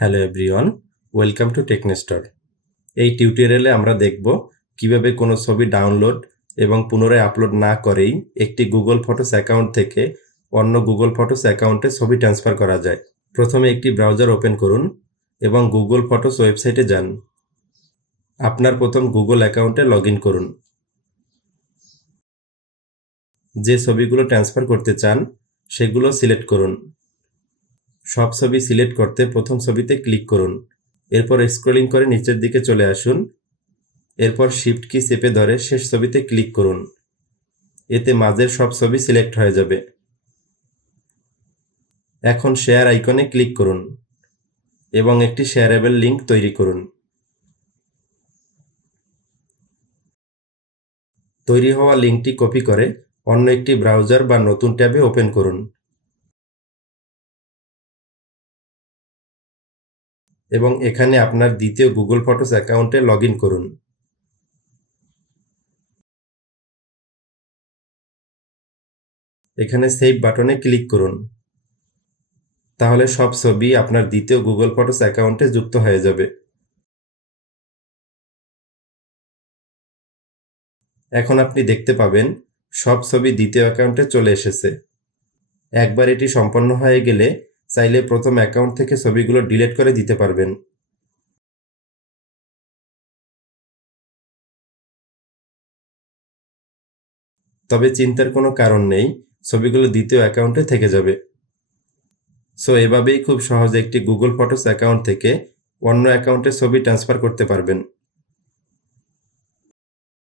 Hello everyone, welcome to Technestor. এই টিউটোরিয়ালে আমরা দেখব কিভাবে কোনো ছবি ডাউনলোড এবং পুনরায় আপলোড না করেই একটি গুগল ফটোস অ্যাকাউন্ট থেকে অন্য গুগল ফটোস অ্যাকাউন্টে ছবি ট্রান্সফার করা যায়। প্রথমে একটি ব্রাউজার ওপেন করুন এবং গুগল ফটোস ওয়েবসাইটে যান। আপনার প্রথম গুগল অ্যাকাউন্টে লগ ইন করুন। যে ছবিগুলো ট্রান্সফার করতে চান সেগুলো সিলেক্ট করুন। সব ছবি সিলেক্ট করতে প্রথম ছবিতে ক্লিক করুন। এরপর স্ক্রলিং করে নিচের দিকে চলে আসুন। এরপর শিফট কি চেপে ধরে শেষ ছবিতে ক্লিক করুন। এতে মাঝের সব ছবি সিলেক্ট হয়ে যাবে। এখন শেয়ার আইকনে ক্লিক করুন এবং একটি শেয়ারেবল লিংক তৈরি করুন। তৈরি হওয়া লিংকটি কপি করে অন্য একটি ব্রাউজার বা নতুন ট্যাবে ওপেন করুন এবং এখানে আপনার দ্বিতীয় গুগল ফটোস অ্যাকাউন্টে লগ ইন করুন। এখানে সেভ বাটনে ক্লিক করুন। তাহলে সব ছবি আপনার দ্বিতীয় গুগল ফটোস অ্যাকাউন্টে যুক্ত হয়ে যাবে। এখন আপনি দেখতে পাবেন সব ছবি দ্বিতীয় অ্যাকাউন্টে চলে এসেছে। একবার এটি সম্পন্ন হয়ে গেলে চাইলে প্রথম অ্যাকাউন্ট থেকে ছবিগুলো ডিলিট করে দিতে পারবেন। তবে চিন্তার কোনো কারণ নেই, ছবিগুলো দ্বিতীয় অ্যাকাউন্টে থেকে যাবে। সো এভাবেই খুব সহজে একটি গুগল ফটোস অ্যাকাউন্ট থেকে অন্য অ্যাকাউন্টে ছবি ট্রান্সফার করতে পারবেন।